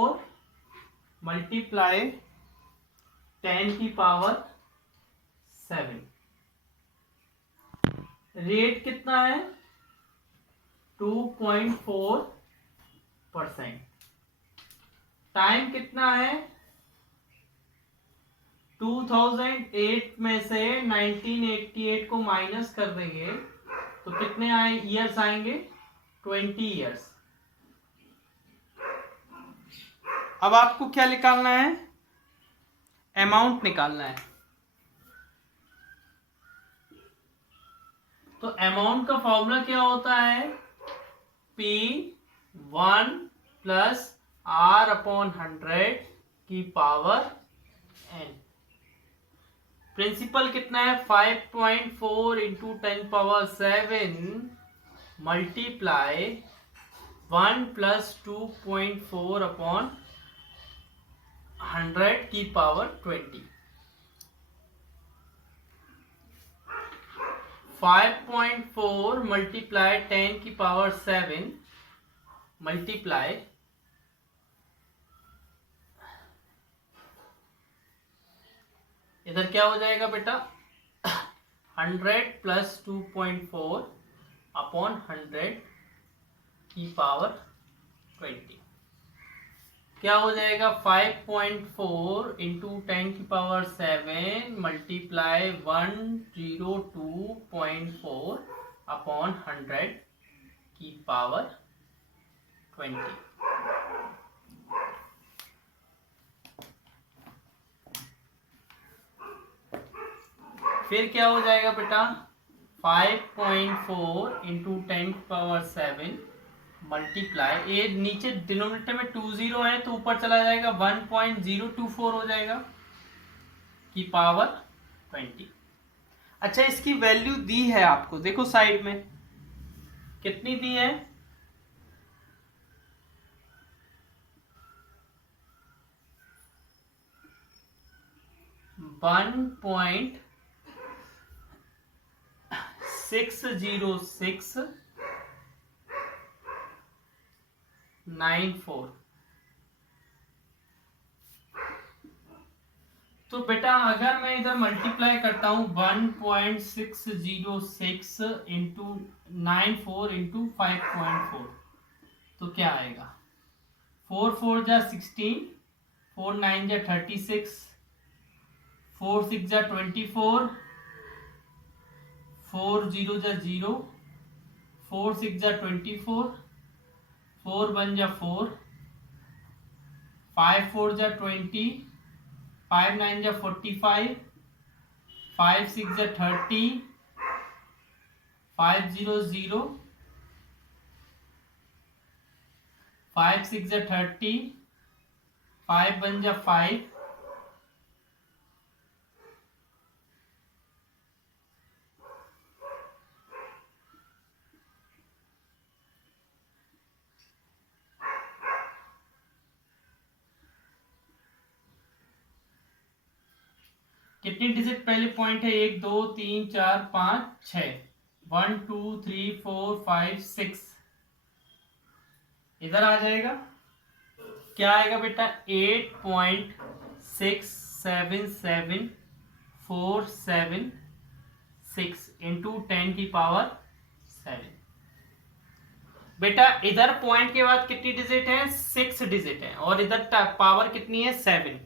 2.4 multiply 10 की power 7। Rate कितना है? 2.4%। टाइम कितना है? 2008 में से 1988 को माइनस कर देंगे तो कितने ईयर्स आएंगे? 20 ईयर्स। अब आपको क्या निकालना है? अमाउंट निकालना है। तो अमाउंट का फॉर्मूला क्या होता है? P1 प्लस R/100 की पावर n। प्रिंसिपल कितना है? 5.4 इंटू 10⁻7 मल्टीप्लाई 1 प्लस 2.4/100 की पावर 20। 5.4 मल्टीप्लाई 10 की पावर 7 मल्टीप्लाई इधर क्या हो जाएगा बेटा? 100 प्लस 2.4/100 की पावर 20 क्या हो जाएगा? 5.4 इंटू 10 की पावर 7 मल्टीप्लाई 102.4/100 की पावर 20। फिर क्या हो जाएगा बेटा? 5.4 इंटू 10 की पावर 7 मल्टीप्लाई, ये नीचे डिनोमिनेटर में 20 है तो ऊपर चला जाएगा 1.024 हो जाएगा की पावर 20। अच्छा, इसकी वैल्यू दी है आपको, देखो साइड में कितनी दी है? 1.60694। तो बेटा अगर मैं इधर मल्टीप्लाई करता हूं 1.606 इंटू 94 इंटू 5.4 तो क्या आएगा? 4 4 जा 16, 4 9 जा 36, 4 6 जा 24, 4 0 जा 0, 4 6 जा 24, 4 1 जा 4, 5 4 जा 20, 5 9 जा 45, 5 6 जा 30, 5 0 0, 5 6 जा 30, 5 1 जा 5, कितनी डिजिट पहले पॉइंट है? 1 2 3 4 5 6, 1 2 3 4 5 6 इधर आ जाएगा। क्या आएगा बेटा? 8.67747 इंटू 10 की पावर 7। बेटा इधर पॉइंट के बाद कितनी डिजिट है? 6 डिजिट है और इधर पावर कितनी है? 7।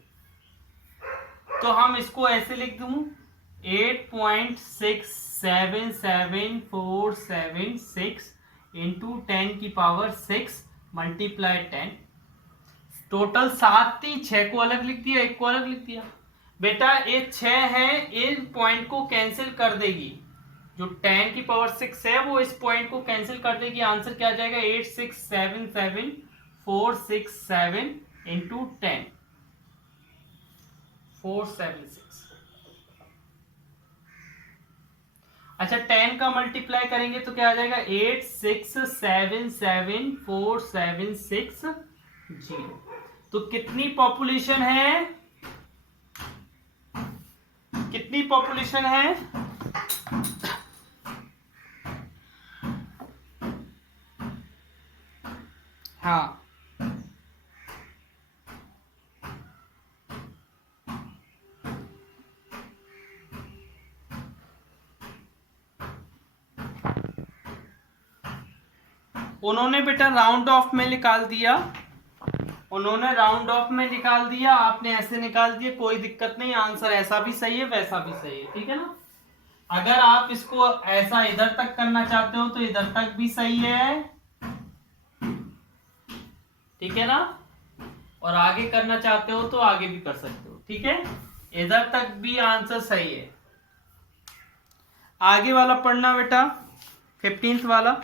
तो हम इसको ऐसे लिख दूं 8.67747 इंटू 10 की पावर 6 मल्टीप्लाई 10। टोटल 7 थी, 6 को अलग लिख दिया, 1 को अलग लिख दिया। बेटा ये 6 है, इन पॉइंट को कैंसिल कर देगी। जो 10 की पावर 6 है वो इस पॉइंट को कैंसिल कर देगी। आंसर क्या आ जाएगा? 8677467 इंटू 10 476। अच्छा 10 का मल्टीप्लाई करेंगे तो क्या आ जाएगा? 8677476 तो कितनी पॉपुलेशन है? कितनी पॉपुलेशन है? हाँ उन्होंने बेटा राउंड ऑफ में निकाल दिया, उन्होंने राउंड ऑफ में निकाल दिया, आपने ऐसे निकाल दिया, कोई दिक्कत नहीं, आंसर ऐसा भी सही है वैसा भी सही है, ठीक है ना। अगर आप इसको ऐसा इधर तक करना चाहते हो तो इधर तक भी सही है, ठीक है ना, और आगे करना चाहते हो तो आगे भी कर सकते हो, ठीक है, इधर तक भी आंसर सही है। आगे वाला पढ़ना बेटा, 15th वाला।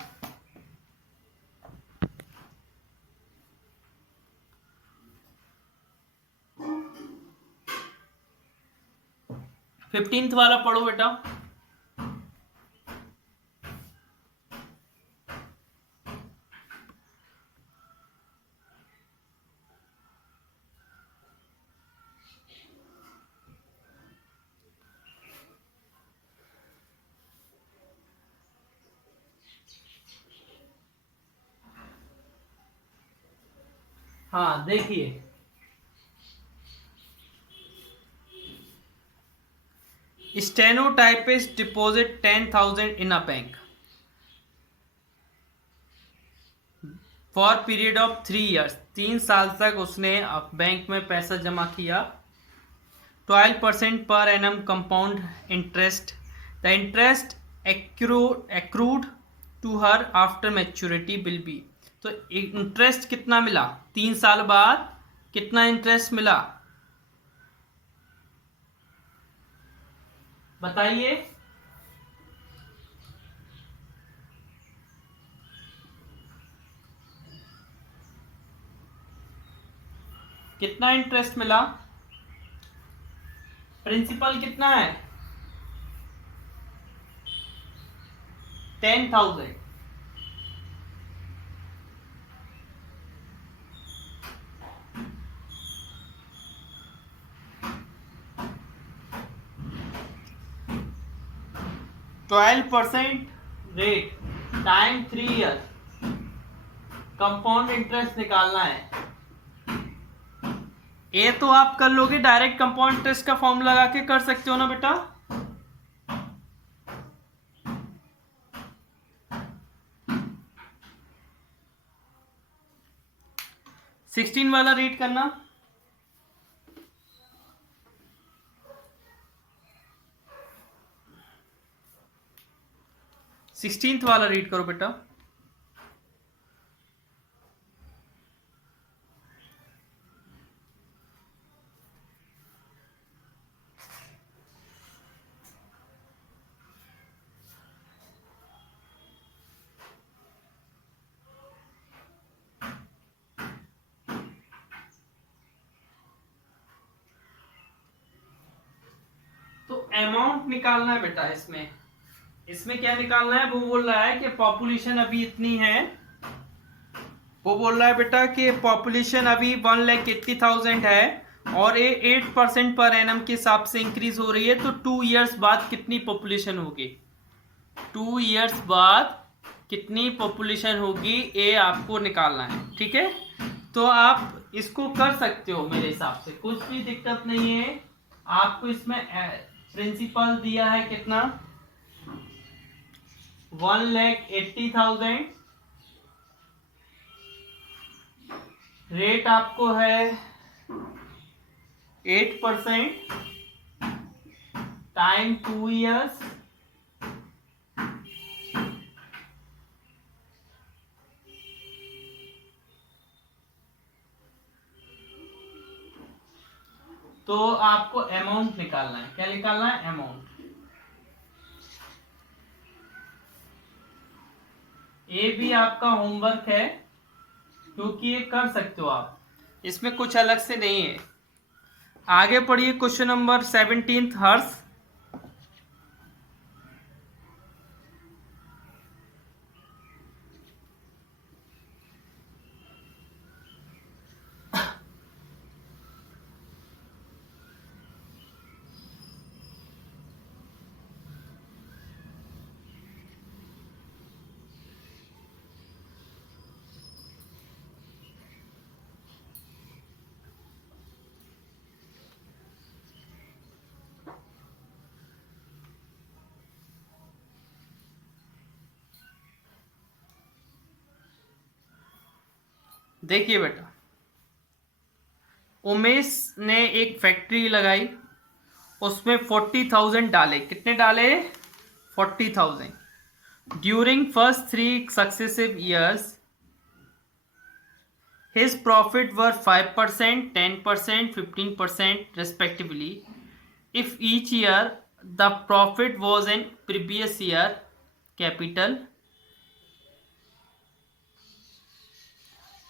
15th वाला पढ़ो बेटा। हाँ देखिए, stenotypist deposit 10,000 in a bank for period of 3 years, 3 साल तक उसने बैंक में पैसा जमा किया। 12% पर annum compound interest, the interest accrued to her after maturity will be. तो इंटरेस्ट कितना मिला 3 साल बाद, कितना इंटरेस्ट मिला बताइए। कितना इंटरेस्ट मिला, प्रिंसिपल कितना है 10,000, %12 rate time 3 years, compound interest निकालना है। ये तो आप कर लोगे, डायरेक्ट कंपाउंड इंटरेस्ट का फॉर्मूला लगा के कर सकते हो ना बेटा। 16 वाला रीड करना। 16th वाला रीड करो बेटा। तो अमाउंट निकालना है बेटा, इसमें क्या निकालना है, वो बोल रहा है कि पॉपुलेशन अभी इतनी है, वो बोल रहा है बेटा कि पॉपुलेशन अभी 1,80,000 है और ये 8% पर एनम के हिसाब से इंक्रीज हो रही है, तो 2 years बाद कितनी पॉपुलेशन होगी, 2 years बाद कितनी पॉपुलेशन होगी, ये आपको निकालना है, ठीक है। तो आप इसको कर सकते हो मेरे हिसाब से, कुछ भी दिक्कत नहीं है। आपको इसमें प्रिंसिपल दिया है कितना 1,80,000, रेट आपको है 8%, टाइम 2 years, तो आपको अमाउंट निकालना है। क्या निकालना है, अमाउंट। ये भी आपका होमवर्क है, क्योंकि ये कर सकते हो आप, इसमें कुछ अलग से नहीं है। आगे पढ़िए क्वेश्चन नंबर 17 हर्ष। देखिए बेटा, उमेश ने एक फैक्ट्री लगाई, उसमें 40,000 डाले। कितने डाले? 40,000। During first 3 successive years his profit were 5%, 10%, 15% respectively. If each year the profit was in previous year capital,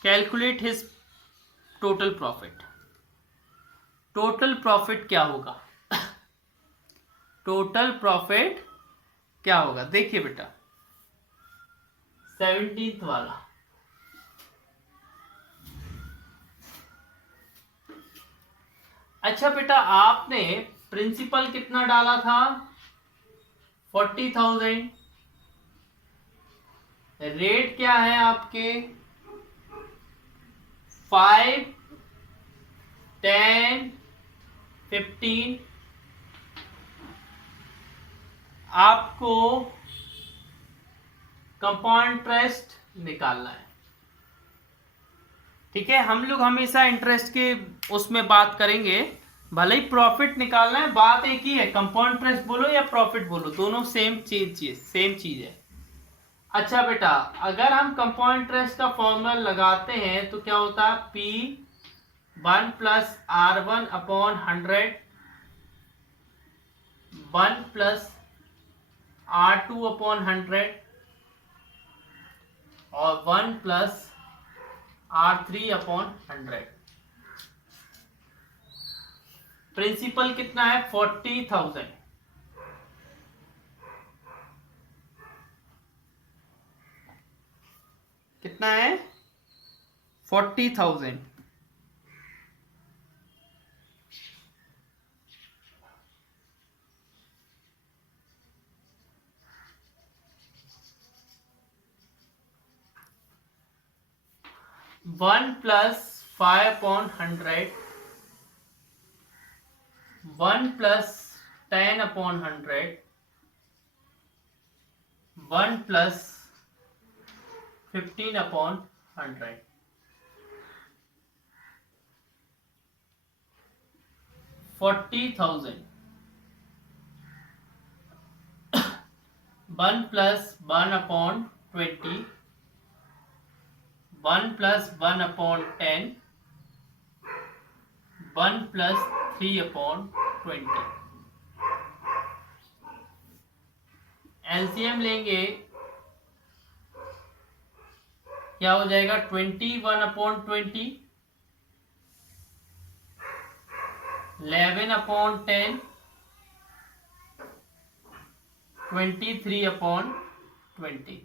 calculate his total profit. Total profit क्या होगा? टोटल प्रॉफिट क्या होगा? देखिए बेटा, 17th वाला, अच्छा बेटा, आपने प्रिंसिपल कितना डाला था? 40,000। रेट क्या है आपके? 5, 10, 15। आपको कंपाउंड इंटरेस्ट निकालना है। ठीक है, हम लोग हमेशा इंटरेस्ट के उसमें बात करेंगे, भले ही प्रॉफिट निकालना है, बात एक ही है। कंपाउंड इंटरेस्ट बोलो या प्रॉफिट बोलो, दोनों सेम चीज है। अच्छा बेटा, अगर हम कंपाउंड इंटरेस्ट का फॉर्मूला लगाते हैं तो क्या होता है? P1 plus R1 upon 100, 1 plus R2 upon 100 और 1 प्लस R3 अपॉन 100। प्रिंसिपल कितना है? 40,000। कितना है? 40,000। One plus 5 upon 100, 1 plus 10 upon 100, 1 plus 15 upon 100। 40,000 1 plus 1 upon 20, 1 plus 1 upon 10, 1 plus 3 upon 20। LCM लेंगे, क्या हो जाएगा? 21 अपॉन 20, 11 अपॉन 10, 23 अपॉन 20।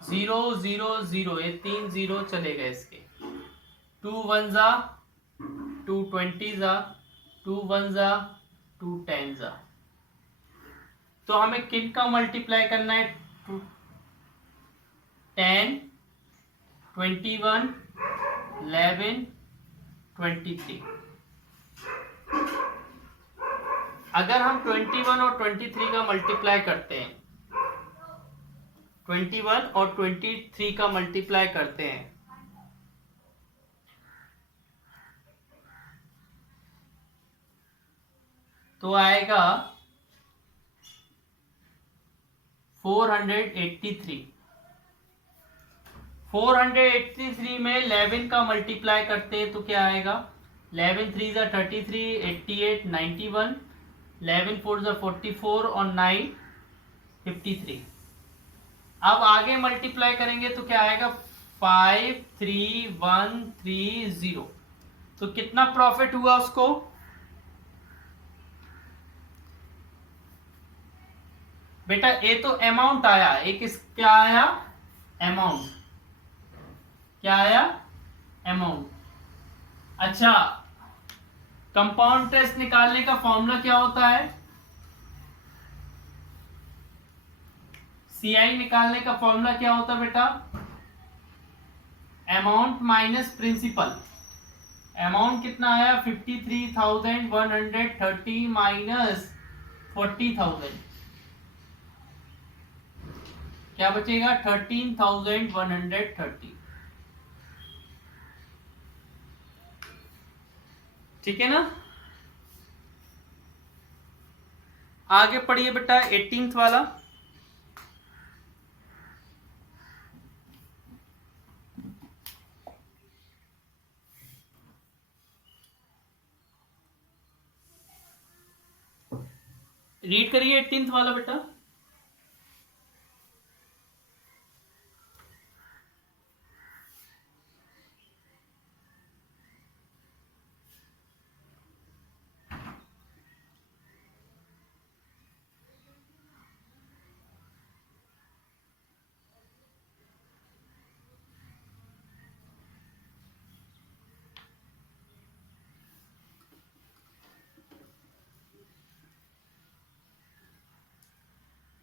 0 0 0, ये 3 0 चले गए इसके। 2 1 जा, 2 20 जा, 2 1 जा, 2 10 जा। तो हमें किन का मल्टीप्लाई करना है? 10, 21, 11, 23। अगर हम 21 और 23 का मल्टीप्लाई करते हैं, 21 और 23 का मल्टीप्लाई करते हैं, तो आएगा 483। 483 में 11 का मल्टीप्लाई करते हैं तो क्या आएगा? 11 3 जा 33, 88, 91, 11 4 जा 44 और 9 53। अब आगे मल्टीप्लाई करेंगे तो क्या आएगा? 5 3 1 3 0। तो कितना प्रॉफिट हुआ उसको? बेटा ये तो अमाउंट आया, एक क्या आया? अमाउंट। क्या आया? अमाउंट। अच्छा, कंपाउंड इंटरेस्ट निकालने का फॉर्मूला क्या होता है? सीआई निकालने का फॉर्मूला क्या होता है बेटा? Amount minus principal. अमाउंट कितना आया? 53,130 माइनस 40,000, क्या बचेगा? 13,130। ठीक है ना। आगे पढ़िए बेटा 18th वाला। रीड करिए 18th वाला बेटा।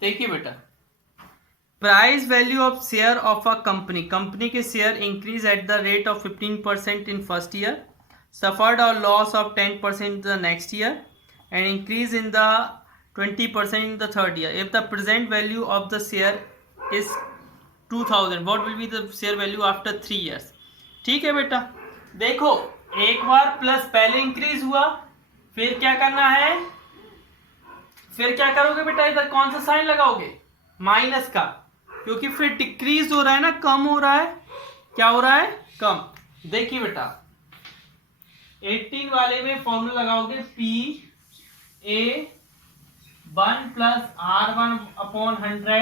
देखिए बेटा, price value of share of a company, company के share increase at the rate of 15% in first year, suffered a loss of 10% the next year, and increase in the 20% in the third year. If the present value of the share is 2000, what will be the share value after 3 years? ठीक है बेटा, देखो एक बार plus पहले increase हुआ, फिर क्या करना है, फिर क्या करोगे बेटा, इधर कौन सा साइन लगाओगे, माइनस का, क्योंकि फिर डिक्रीज हो रहा है ना, कम हो रहा है, क्या हो रहा है, कम। देखिए बेटा 18 वाले में फॉर्मूला लगाओगे P A 1 plus R1 upon 100,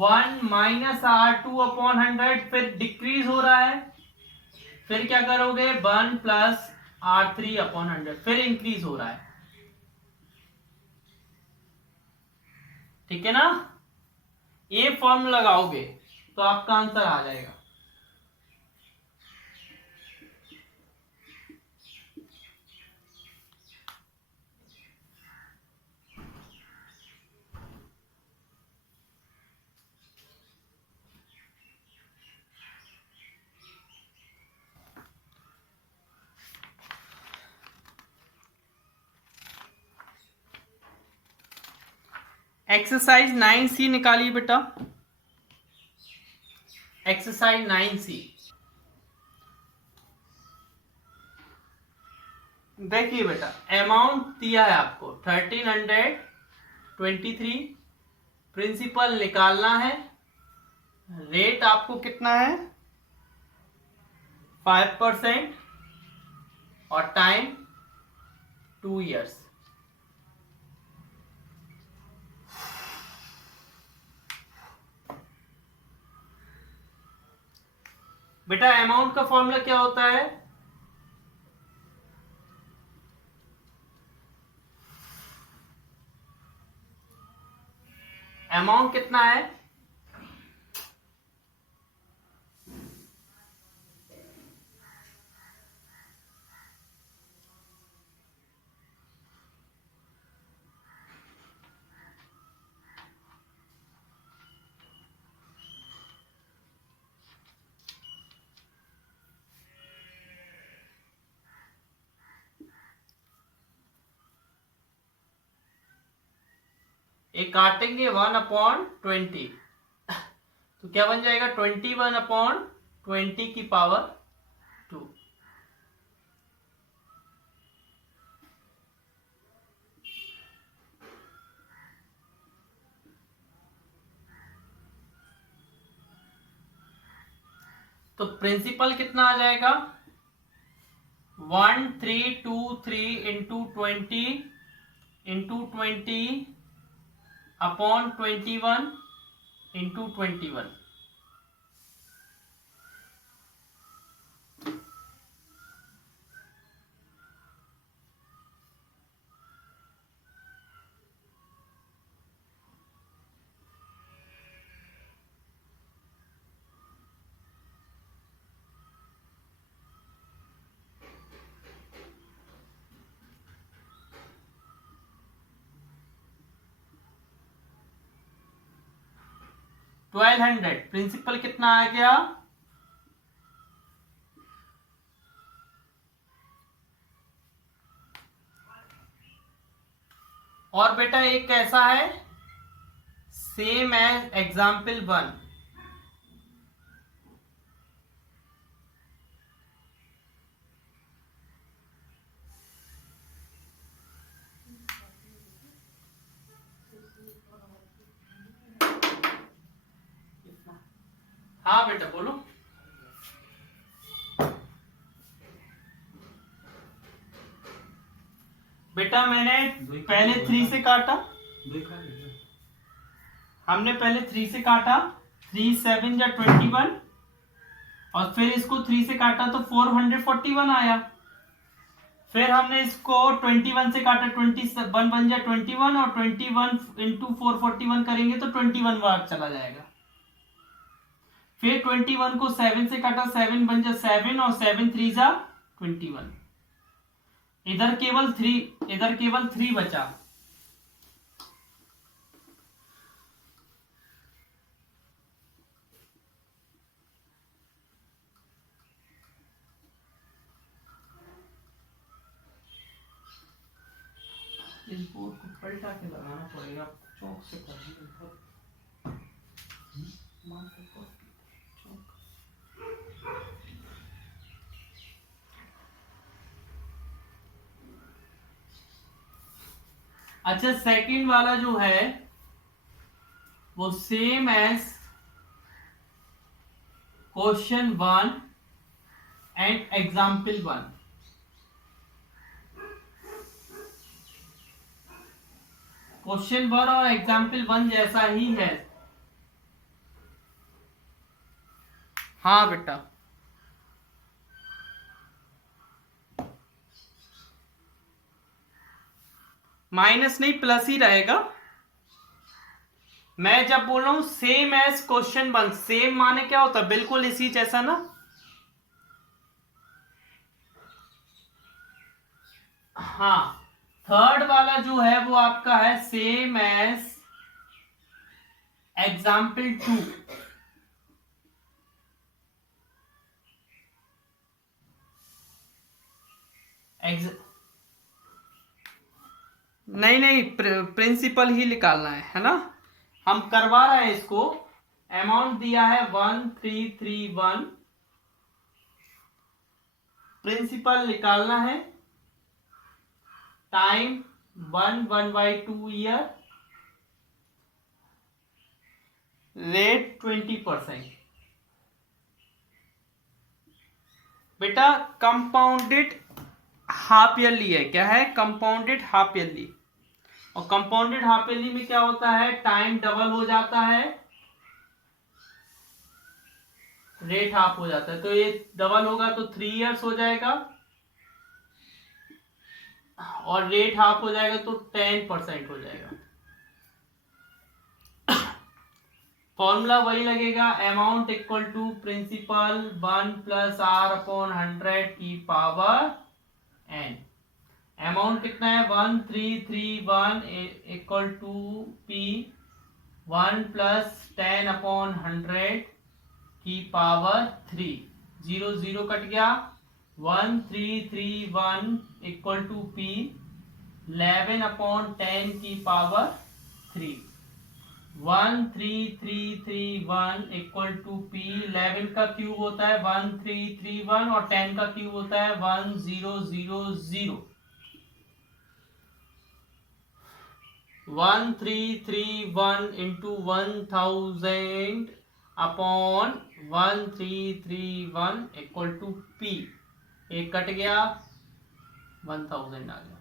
1 minus R2 upon 100, फिर डिक्रीज हो रहा है, फिर क्या करोगे 1 प्लस R3 अपॉन 100, फिर इंक्रीज हो रहा है, ठीक है ना। ये फॉर्मूला लगाओगे तो आपका आंसर आ जाएगा। एक्सरसाइज 9C निकालिए बेटा, एक्सरसाइज 9C। देखिए बेटा अमाउंट दिया है आपको 1323, प्रिंसिपल निकालना है, रेट आपको कितना है 5% और टाइम 2 years। बेटा अमाउंट का फॉर्मूला क्या होता है, अमाउंट कितना है, एक काटेंगे 1/20, तो क्या बन जाएगा 21/20 की पावर 2। तो प्रिंसिपल कितना आ जाएगा 1323 इंटू 20 अपॉन 21 इंटू 21। $1200, प्रिंसिपल कितना आ गया, और बेटा एक कैसा है सेम एज एग्जाम्पल 1, हाँ बेटा बोलो। बेटा मैंने पहले 3 से काटा, हमने पहले 3 से काटा, 3 7 या 21, और फिर इसको 3 से काटा तो 441 आया। फिर हमने इसको 21 से काटा, 21 बन जाए 21, और 21 इंटू 441 करेंगे तो 21 बार चला जाएगा। फिर 21 को 7 से काटा, 7 बन जाए 7, और 7 3 जा 21। इधर केवल 3 बचा। इस बोर्ड को पलटा के लगाना पड़ेगा, चौक से अच्छा, सेकंड वाला जो है वो same as question 1 and example 1। Question 1 और एग्जाम्पल 1 जैसा ही है। हाँ बेटा, माइनस नहीं प्लस ही रहेगा। मैं जब बोल रहा हूं सेम एज क्वेश्चन 1, सेम माने क्या होता है, बिल्कुल इसी जैसा ना। हाँ, थर्ड वाला जो है वो आपका है सेम एज एग्जाम्पल 2। नहीं प्रिंसिपल ही निकालना है ना। हम करवा रहे हैं इसको। अमाउंट दिया है 1331, प्रिंसिपल निकालना है। Time 1/2 year, rate 20%। बेटा कंपाउंडेड हाफ ईयरली है, क्या है, कंपाउंडेड हाफ ईयरली। और कंपाउंडेड हाफ ईयरली में क्या होता है, टाइम डबल हो जाता है, रेट हाफ हो जाता है। तो ये डबल होगा तो 3 इयर्स हो जाएगा, और रेट हाफ हो जाएगा तो 10% हो जाएगा। फॉर्मूला वही लगेगा, amount equal to principal 1 plus r upon 100 की पावर n। अमाउंट कितना है 1331 equal to p 1 plus 10 upon 100 की पावर 3। 0 0 कट गया। 1331 इक्वल टू p 11 अपॉन 10 की पावर 3। 13331 इक्वल टू p, 11 का क्यूब होता है 1331, और 10 का क्यूब होता है 1000। 1331 into 1000 upon 1331 equal to p। एक कट गया, 1000 आ गया।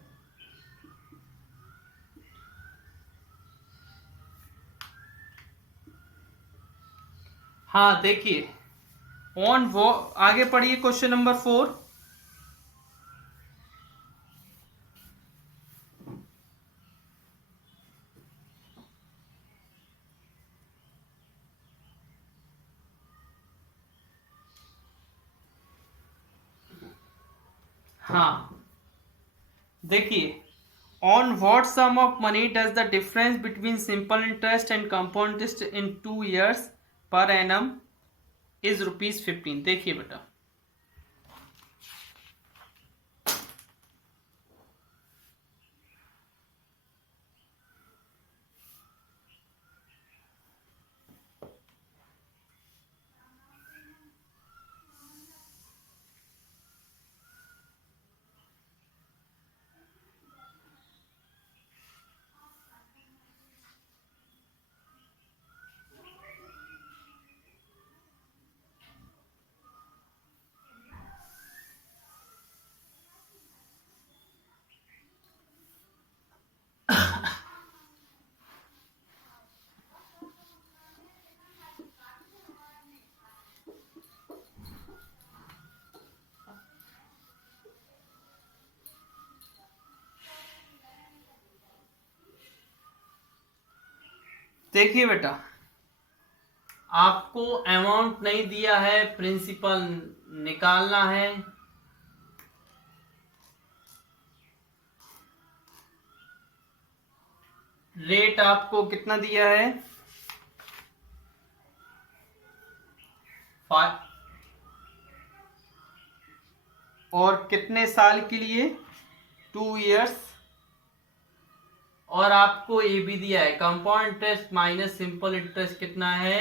हाँ देखिए ऑन वो, आगे पढ़िए क्वेश्चन नंबर 4। हाँ देखिए, on what sum of money does the difference between simple interest and compound interest in 2 years पर एनम इज ₹15। देखिए बेटा, देखिए बेटा, आपको अमाउंट नहीं दिया है, प्रिंसिपल निकालना है। रेट आपको कितना दिया है? 5, और कितने साल के लिए? 2 इयर्स। और आपको ये भी दिया है compound interest minus simple interest कितना है?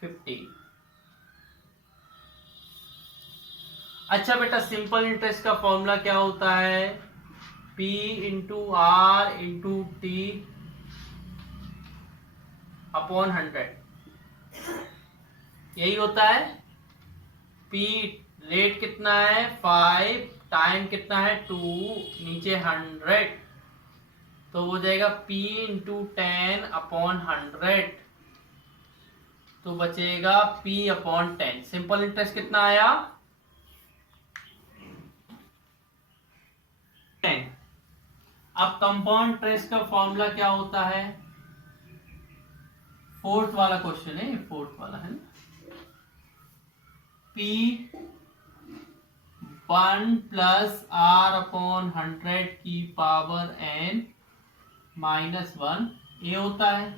15। अच्छा बेटा, सिंपल इंटरेस्ट का फॉर्मूला क्या होता है? P into r into t upon 100, यही होता है। P रेट कितना है? 5, टाइम कितना है? 2, नीचे 100, तो हो जाएगा P इंटू 10 अपॉन 100, तो बचेगा P अपॉन 10। सिंपल इंटरेस्ट कितना आया? 10। अब कंपाउंड इंटरेस्ट का फॉर्मूला क्या होता है? फोर्थ वाला क्वेश्चन है, फोर्थ वाला है ना। P 1 प्लस आर अपॉन 100 की पावर n माइनस 1, ये होता है।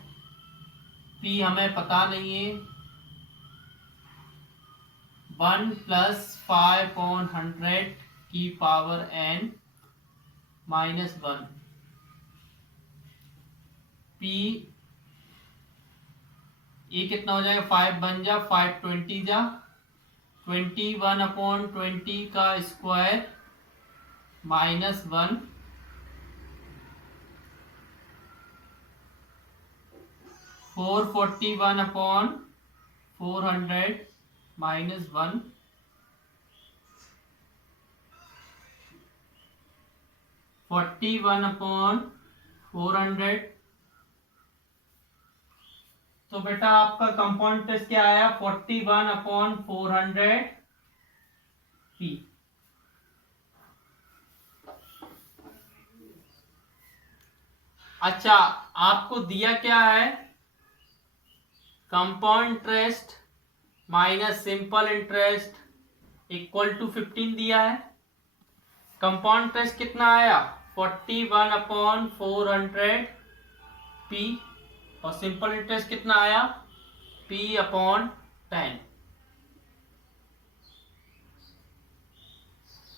P हमें पता नहीं है। 1 प्लस 5 अपॉन 100 की पावर n माइनस 1, P ये कितना हो जाएगा? 5 बन जा, 5 20 जा, 21 अपॉन 20 का square minus 1, 441 upon 400 minus 1, 41 upon 400। तो बेटा आपका कंपाउंड इंटरेस्ट क्या आया? 41 अपॉन 400 P। अच्छा, आपको दिया क्या है? Compound interest minus simple interest equal to 15 दिया है। कंपाउंड इंटरेस्ट कितना आया? 41 अपॉन 400 P, और सिंपल इंटरेस्ट कितना आया? P upon 10।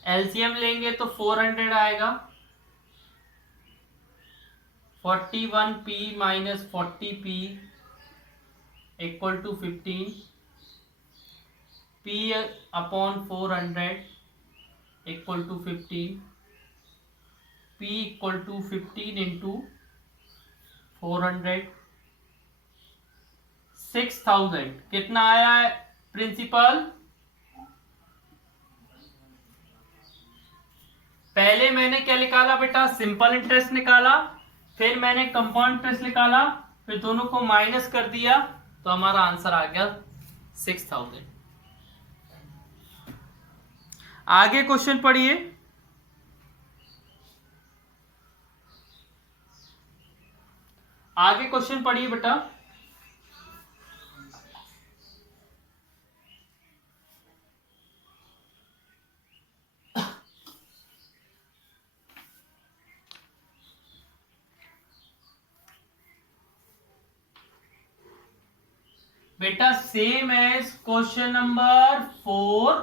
एलसीएम लेंगे तो 400 आएगा। 41P minus 40P equal to 15, P upon 400 equal to 15, P equal to 15 into 400, 6000 कितना आया है प्रिंसिपल? पहले मैंने क्या निकाला बेटा? सिंपल इंटरेस्ट निकाला, फिर मैंने कंपाउंड इंटरेस्ट निकाला, फिर दोनों को माइनस कर दिया, तो हमारा आंसर आ गया 6000। आगे क्वेश्चन पढ़िए। आगे क्वेश्चन पढ़िए बेटा। बेटा same as question number 4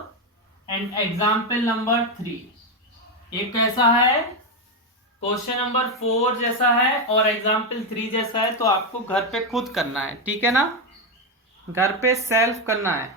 and example number 3। ये कैसा है? क्वेश्चन नंबर 4 जैसा है और एग्जाम्पल 3 जैसा है, तो आपको घर पे खुद करना है, ठीक है ना? घर पे सेल्फ करना है।